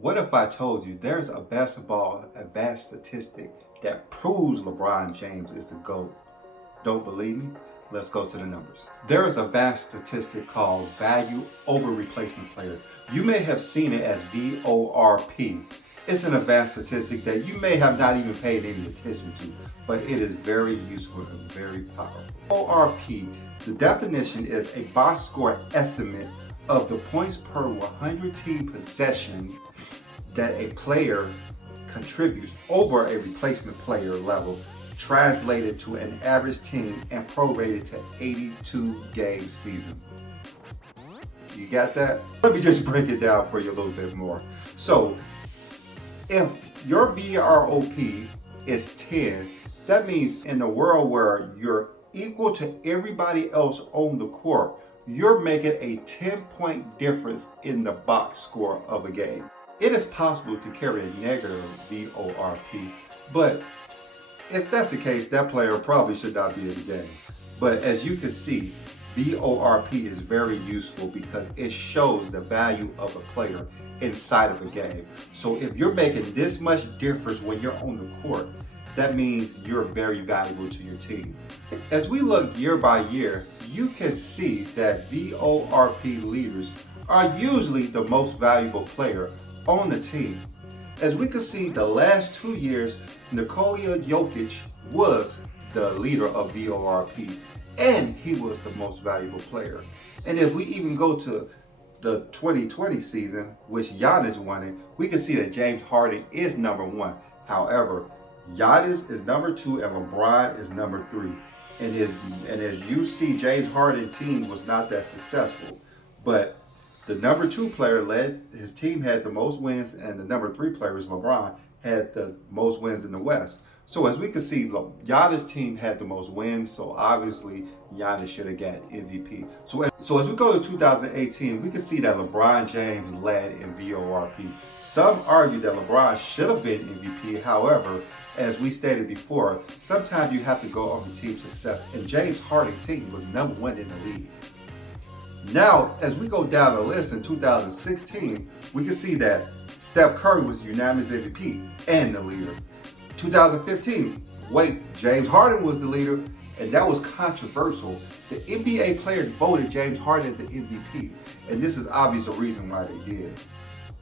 What if I told you there's a basketball advanced statistic that proves LeBron James is the GOAT? Don't believe me? Let's go to the numbers. There is a vast statistic called value over replacement player. You may have seen it as VORP. It's an advanced statistic that you may have not even paid any attention to, but it is very useful and very powerful. VORP, the definition is a box score estimate of the points per 100 team possession that a player contributes over a replacement player level, translated to an average team and prorated to 82 game season. You got that? Let me just break it down for you a little bit more. So if your VROP is 10, that means in a world where you're equal to everybody else on the court, you're making a 10-point difference in the box score of a game. It is possible to carry a negative VORP, but if that's the case, that player probably should not be in the game. But as you can see, VORP is very useful because it shows the value of a player inside of a game. So if you're making this much difference when you're on the court, that means you're very valuable to your team. As we look year by year, you can see that VORP leaders are usually the most valuable player on the team. As we can see, the last 2 years, Nikola Jokic was the leader of VORP, and he was the most valuable player. And if we even go to the 2020 season, which Giannis won it, we can see that James Harden is number 1. However, Giannis is number 2 and LeBron is number 3. And as you see, James Harden's team was not that successful. But the number 2 player led, his team had the most wins, and the number 3 player was LeBron, had the most wins in the West. So as we can see, Giannis' team had the most wins, so obviously Giannis should have got MVP. So as we go to 2018, we can see that LeBron James led in VORP. Some argue that LeBron should have been MVP. However, as we stated before, sometimes you have to go on the team success, and James Harden's team was number 1 in the league. Now, as we go down the list in 2016, we can see that Steph Curry was unanimous MVP and the leader. 2015, James Harden was the leader, and that was controversial. The NBA players voted James Harden as the MVP, and this is obvious a reason why they did.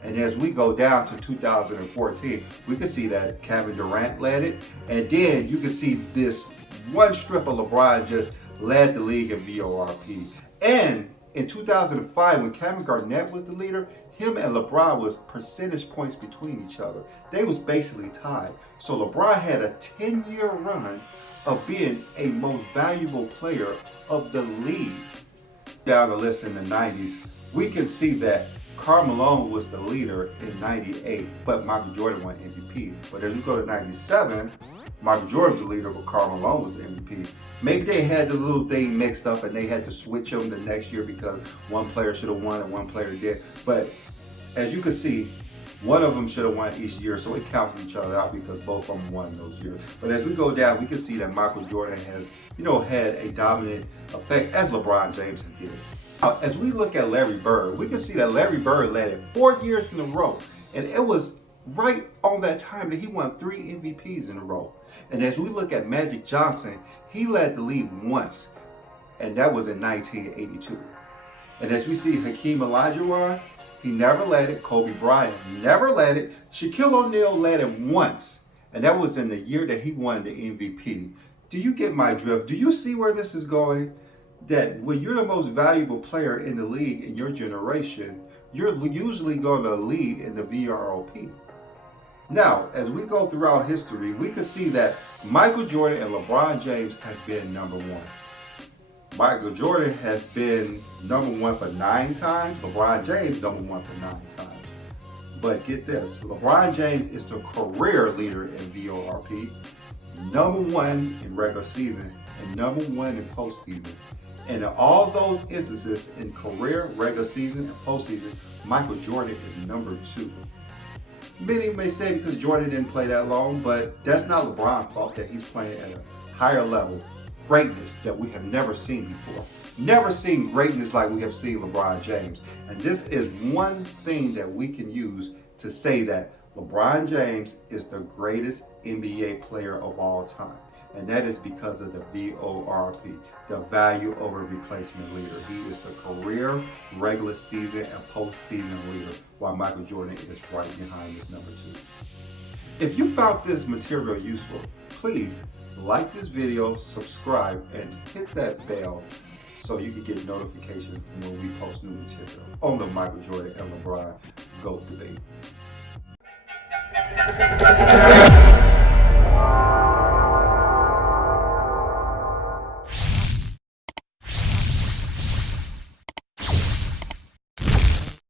And as we go down to 2014, we can see that Kevin Durant led it, and then you can see this one strip of LeBron just led the league in VORP. And in 2005, when Kevin Garnett was the leader, him and LeBron was percentage points between each other. They was basically tied. So LeBron had a 10-year run of being a most valuable player of the league. Down the list in the 90s, we can see that Karl Malone was the leader in 98, but Michael Jordan won MVP. But as we go to 97, Michael Jordan was the leader, but Karl Malone was the MVP. Maybe they had the little thing mixed up and they had to switch them the next year because one player should have won and one player did. But as you can see, one of them should have won each year, so it counts each other out because both of them won those years. But as we go down, we can see that Michael Jordan has, had a dominant effect as LeBron James has did. Now, as we look at Larry Bird, we can see that Larry Bird led it 4 years in a row, and it was right on that time that he won 3 MVPs in a row. And as we look at Magic Johnson, he led the league once, and that was in 1982. And as we see Hakeem Olajuwon, he never led it. Kobe Bryant never led it. Shaquille O'Neal led it once, and that was in the year that he won the MVP. Do you get my drift? Do you see where this is going? That when you're the most valuable player in the league in your generation, you're usually going to lead in the VROP. Now, as we go throughout history, we can see that Michael Jordan and LeBron James has been number 1. Michael Jordan has been number 1 for 9 times. LeBron James number 1 for 9 times. But get this, LeBron James is the career leader in VORP, number 1 in regular season, and number 1 in postseason. And in all those instances in career, regular season, and postseason, Michael Jordan is number 2. Many may say because Jordan didn't play that long, but that's not LeBron's fault that he's playing at a higher level. Greatness that we have never seen before. Never seen greatness like we have seen LeBron James. And this is one thing that we can use to say that LeBron James is the greatest NBA player of all time. And that is because of the VORP, the value over replacement leader. He is the career, regular season, and postseason leader, while Michael Jordan is right behind his number 2. If you found this material useful, please like this video, subscribe, and hit that bell so you can get notifications when we post new material on the Michael Jordan and LeBron GOAT debate.